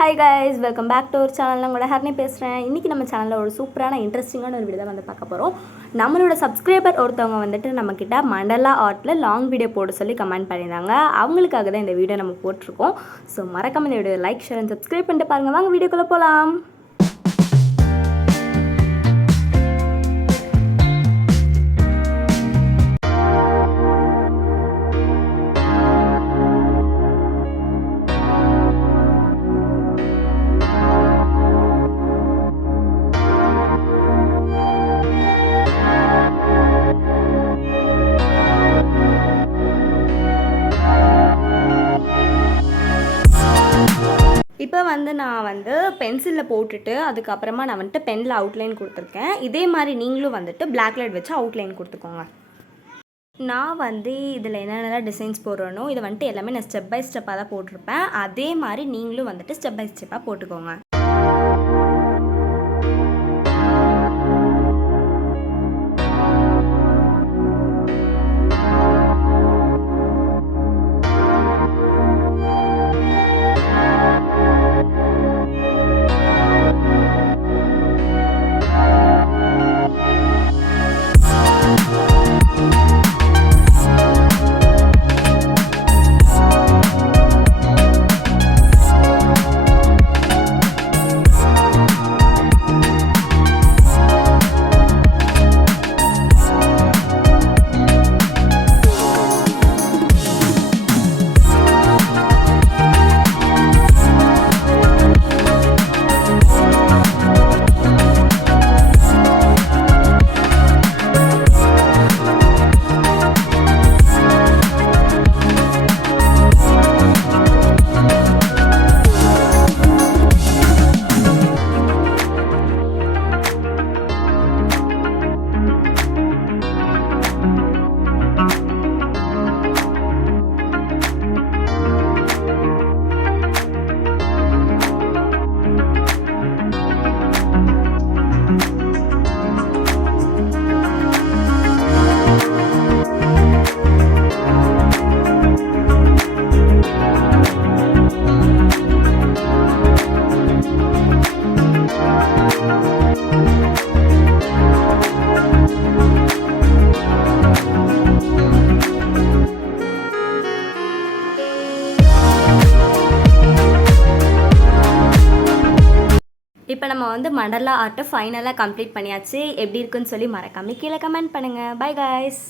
Hi guys, welcome back to our channel. உங்களோட ஹர்னி பேசுகிறேன். இன்றைக்கி நம்ம சேனலில் ஒரு சூப்பரான இன்ட்ரெஸ்டிங்கான ஒரு வீடியோ தான் வந்து பார்க்க போகிறோம். நம்மளோட சப்ஸ்கிரைபர் ஒருத்தவங்க வந்துட்டு நம்மக்கிட்ட மண்டலா ஆர்ட்டில் லாங் வீடியோ போட சொல்லி கமெண்ட் பண்ணியிருந்தாங்க. அவங்களுக்காக தான் இந்த வீடியோ நம்ம போட்டிருக்கோம். ஸோ மறக்காம இந்த video like, share and subscribe பண்ணிட்டு பாருங்கள். வாங்க வீடியோக்குள்ளே போகலாம். இப்போ நான் பென்சிலில் போட்டுட்டு அதுக்கப்புறமா நான் வந்துட்டு பெனில் அவுட்லைன் கொடுத்துருக்கேன். இதே மாதிரி நீங்களும் வந்துட்டு பிளாக் லைட் வச்சு அவுட்லைன் கொடுத்துக்கோங்க. நான் இதில் என்னென்னலாம் டிசைன்ஸ் போடுறேனோ இதை வந்துட்டு எல்லாமே நான் ஸ்டெப் பை ஸ்டெப்பாக தான் போட்டிருப்பேன். அதே மாதிரி நீங்களும் வந்துட்டு ஸ்டெப் பை ஸ்டெப்பாக போட்டுக்கோங்க. இப்போ நம்ம மண்டலா ஆர்ட்டை ஃபைனலாக கம்ப்ளீட் பண்ணியாச்சு. எப்படி இருக்குன்னு சொல்லி மறக்காம கீழே கமெண்ட் பண்ணுங்கள். Bye guys.